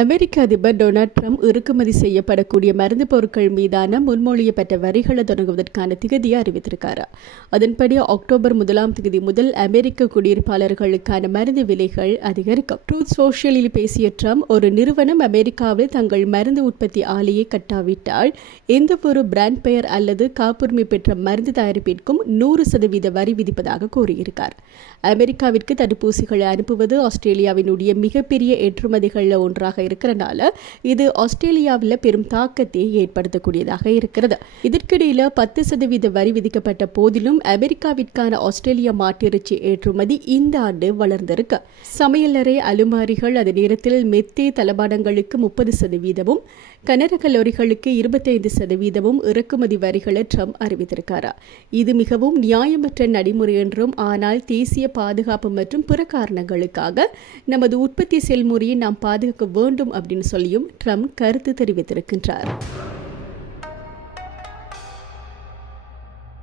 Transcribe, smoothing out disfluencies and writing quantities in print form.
அமெரிக்க அதிபர் Donald Trump இறக்குமதி செய்யப்படக்கூடிய மருந்து பொருட்கள் மீதான முன்மொழியப்பட்ட வரிகளை தொடங்குவதற்கான திகதியை அறிவித்திருக்கார். அதன்படி அக்டோபர் 1ஆம் தேதி முதல் அமெரிக்க குடியிருப்பாளர்களுக்கான மருந்து விலைகள் அதிகரிக்கும். ட்ரூத் சோஷியலில் பேசிய ட்ரம்ப், ஒரு நிறுவனம் அமெரிக்காவில் தங்கள் மருந்து உற்பத்தி ஆலையை கட்டாவிட்டால் எந்தவொரு பிராண்ட் பெயர் அல்லது காப்புரிமை பெற்ற மருந்து தயாரிப்பிற்கும் 100% வரி விதிப்பதாக கூறியிருக்கார். அமெரிக்காவிற்கு தடுப்பூசிகளை அனுப்புவது ஆஸ்திரேலியாவினுடைய மிகப்பெரிய ஏற்றுமதிகளில் ஒன்றாக இருக்கிறனால இது ஆஸ்திரேலியாவில் பெரும் தாக்கத்தை ஏற்படுத்தக்கூடியதாக இருக்கிறது. இதற்கிடையில 10% வரி விதிக்கப்பட்ட போதிலும் அமெரிக்காவிற்கான ஆஸ்திரேலிய மாட்டிறைச்சி ஏற்றுமதி இந்த ஆண்டு வளர்ந்திருக்கு. சமையலறை அலுமாரிகள், அதே நேரத்தில் மெத்தே தளபாடங்களுக்கு 30%, கனரக லொரிகளுக்கு 25% இறக்குமதி வரிகளை ட்ரம்ப் அறிவித்திருக்கிறார். இது மிகவும் நியாயமற்ற நடைமுறை என்றும், ஆனால் தேசிய பாதுகாப்பு மற்றும் பிற காரணங்களுக்காக நமது உற்பத்தி செயல்முறையை நாம் பாதுகாக்க வேண்டும் அப்படின்னு சொல்லியும் ட்ரம்ப் கருத்து தெரிவித்திருக்கின்றார்.